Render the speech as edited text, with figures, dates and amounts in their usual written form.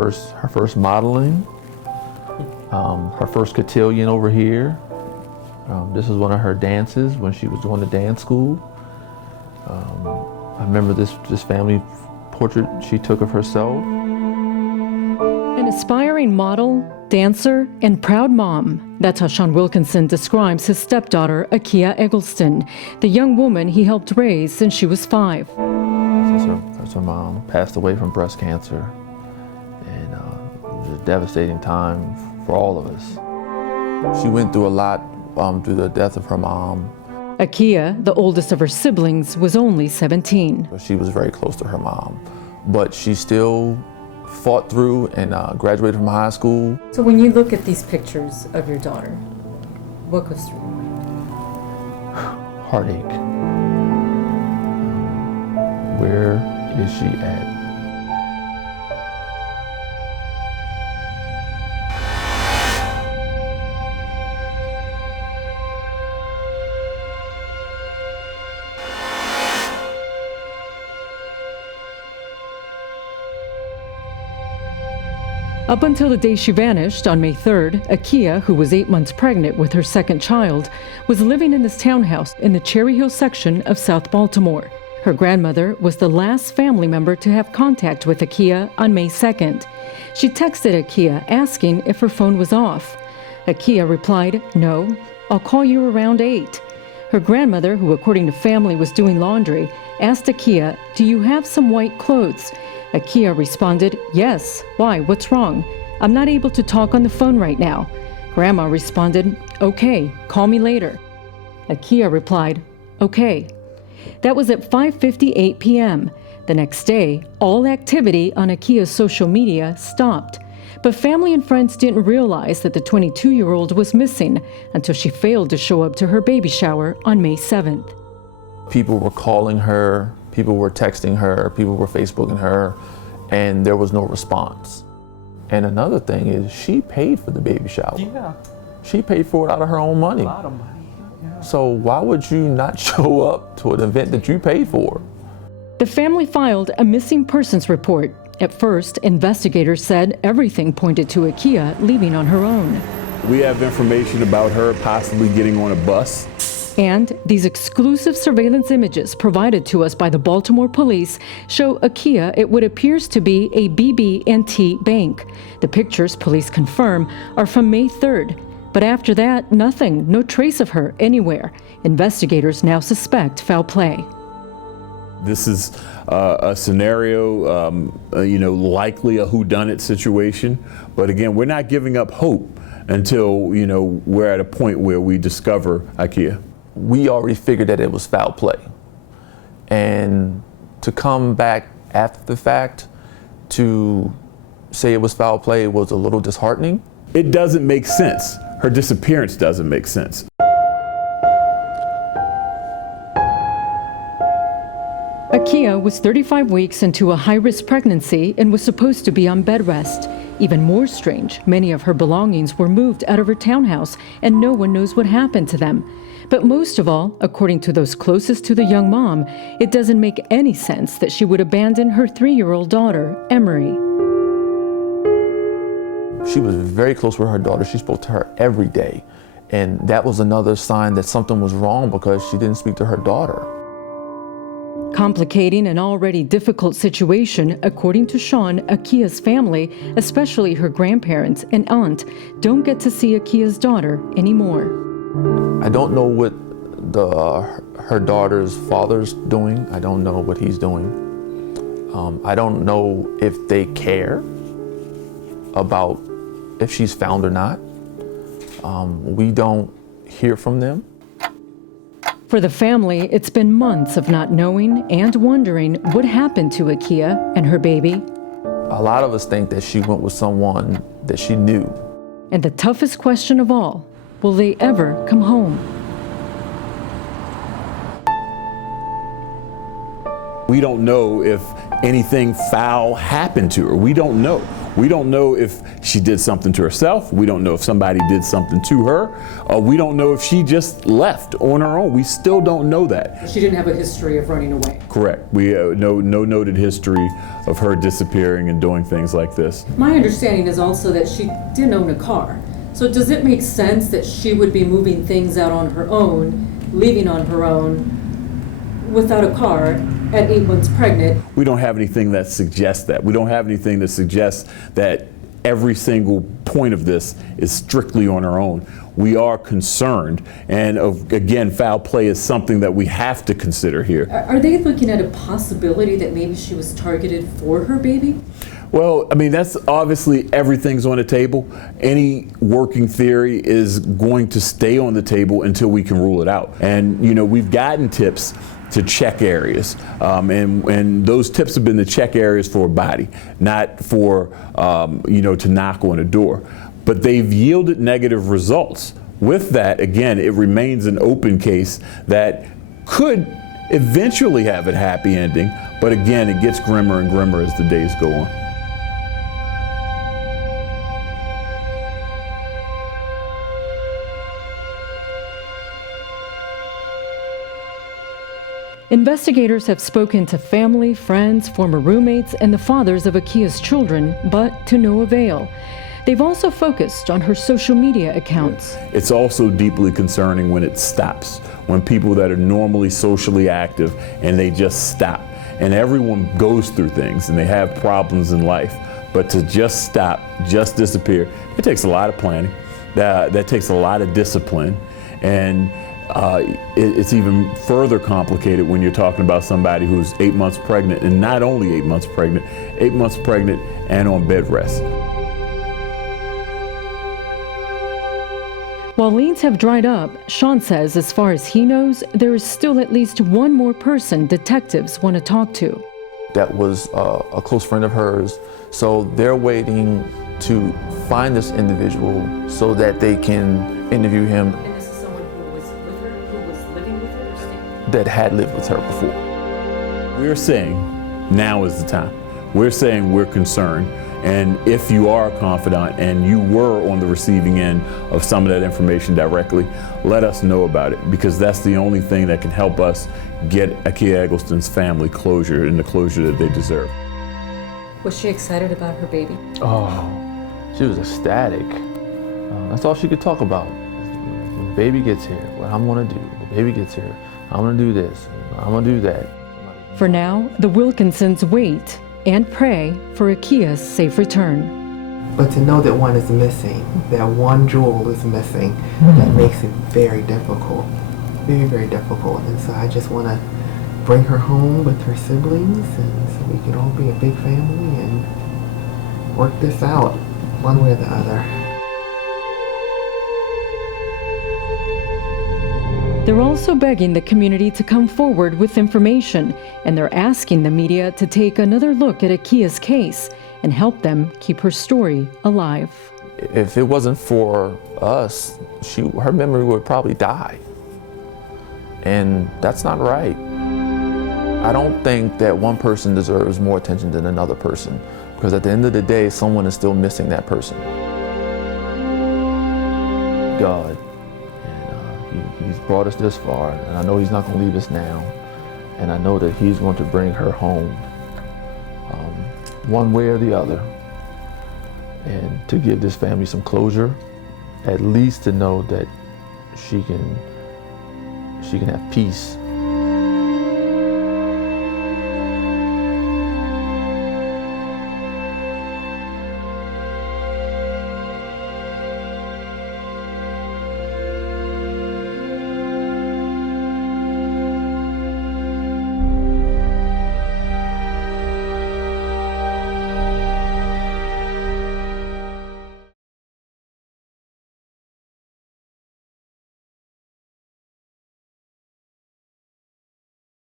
first modeling, her first cotillion over here. This is one of her dances when she was going to dance school. I remember this family portrait she took of herself. An aspiring model, dancer, and proud mom. That's how Shawn Wilkinson describes his stepdaughter, Akia Eggleston, the young woman he helped raise since she was 5. That's her mom. Passed away from breast cancer. And it was a devastating time for all of us. She went through a lot through the death of her mom. Akia, the oldest of her siblings, was only 17. She was very close to her mom, but she still fought through and graduated from high school. So when you look at these pictures of your daughter, what goes through your mind? Heartache. Where is she at? Up until the day she vanished on May 3rd, Akia, who was 8 months pregnant with her second child, was living in this townhouse in the Cherry Hill section of South Baltimore. Her grandmother was the last family member to have contact with Akia on May 2nd. She texted Akia asking if her phone was off. Akia replied, "No, I'll call you around 8." Her grandmother, who according to family was doing laundry, asked Akia, "Do you have some white clothes?" Akia responded, "Yes. Why? What's wrong? I'm not able to talk on the phone right now." Grandma responded, "Okay, call me later." Akia replied, "Okay." That was at 5:58 p.m. The next day, all activity on Akia's social media stopped. But family and friends didn't realize that the 22-year-old was missing until she failed to show up to her baby shower on May 7th. People were calling her, people were texting her, people were Facebooking her, and there was no response. And another thing is she paid for the baby shower. Yeah. She paid for it out of her own money. A lot of money. Yeah. So why would you not show up to an event that you paid for? The family filed a missing persons report. At first, investigators said everything pointed to Akia leaving on her own. We have information about her possibly getting on a bus. And these exclusive surveillance images provided to us by the Baltimore police show Akia at what appears to be a BB&T bank. The pictures, police confirm, are from May 3rd. But after that, nothing, no trace of her anywhere. Investigators now suspect foul play. This is a scenario, likely a whodunit situation. But again, we're not giving up hope until, we're at a point where we discover Akia. We already figured that it was foul play. And to come back after the fact to say it was foul play was a little disheartening. It doesn't make sense. Her disappearance doesn't make sense. Akia was 35 weeks into a high-risk pregnancy and was supposed to be on bed rest. Even more strange, many of her belongings were moved out of her townhouse and no one knows what happened to them. But most of all, according to those closest to the young mom, it doesn't make any sense that she would abandon her 3-year-old daughter, Emery. She was very close with her daughter. She spoke to her every day. And that was another sign that something was wrong because she didn't speak to her daughter. Complicating an already difficult situation, according to Shawn, Akia's family, especially her grandparents and aunt, don't get to see Akia's daughter anymore. I don't know what her daughter's father's doing. I don't know what he's doing. I don't know if they care about if she's found or not. We don't hear from them. For the family, it's been months of not knowing and wondering what happened to Akia and her baby. A lot of us think that she went with someone that she knew. And the toughest question of all, will they ever come home? We don't know if anything foul happened to her. We don't know. We don't know if she did something to herself. We don't know if somebody did something to her. We don't know if she just left on her own. We still don't know that. She didn't have a history of running away. Correct. We no noted history of her disappearing and doing things like this. My understanding is also that she didn't own a car. So does it make sense that she would be moving things out on her own, leaving on her own, without a car at 8 months pregnant? We don't have anything that suggests that. We don't have anything that suggests that every single point of this is strictly on her own. We are concerned, and again, foul play is something that we have to consider here. Are they looking at a possibility that maybe she was targeted for her baby? Well, I mean, that's obviously everything's on the table. Any working theory is going to stay on the table until we can rule it out. And, you know, we've gotten tips to check areas. And those tips have been to check areas for a body, not for, you know, to knock on a door. But they've yielded negative results. With that, again, it remains an open case that could eventually have a happy ending. But again, it gets grimmer and grimmer as the days go on. Investigators have spoken to family, friends, former roommates, and the fathers of Akia's children, but to no avail. They've also focused on her social media accounts. It's also deeply concerning when it stops, when people that are normally socially active and they just stop. And everyone goes through things and they have problems in life, but to just stop, just disappear, it takes a lot of planning. That takes a lot of discipline. And it's even further complicated when you're talking about somebody who's 8 months pregnant, and not only 8 months pregnant, 8 months pregnant and on bed rest. While leads have dried up, Shawn says as far as he knows, there is still at least one more person detectives want to talk to. That was a close friend of hers, so they're waiting to find this individual so that they can interview him. That had lived with her before. We're saying now is the time. We're saying we're concerned. And if you are a confidant and you were on the receiving end of some of that information directly, let us know about it, because that's the only thing that can help us get Akia Eggleston's family closure, and the closure that they deserve. Was she excited about her baby? Oh, she was ecstatic. That's all she could talk about. When the baby gets here, what I'm gonna do. The baby gets here, I'm gonna do this, I'm gonna do that. For now, the Wilkinsons wait and pray for Akia's safe return. But to know that one is missing, that one jewel is missing, that makes it very difficult. Very, very difficult. And so I just want to bring her home with her siblings, and so we can all be a big family and work this out one way or the other. They're also begging the community to come forward with information, and they're asking the media to take another look at Akia's case and help them keep her story alive. If it wasn't for us, her memory would probably die. And that's not right. I don't think that one person deserves more attention than another person, because at the end of the day, someone is still missing that person. God. He's brought us this far, and I know he's not going to leave us now. And I know that he's going to bring her home, one way or the other, and to give this family some closure, at least to know that she can have peace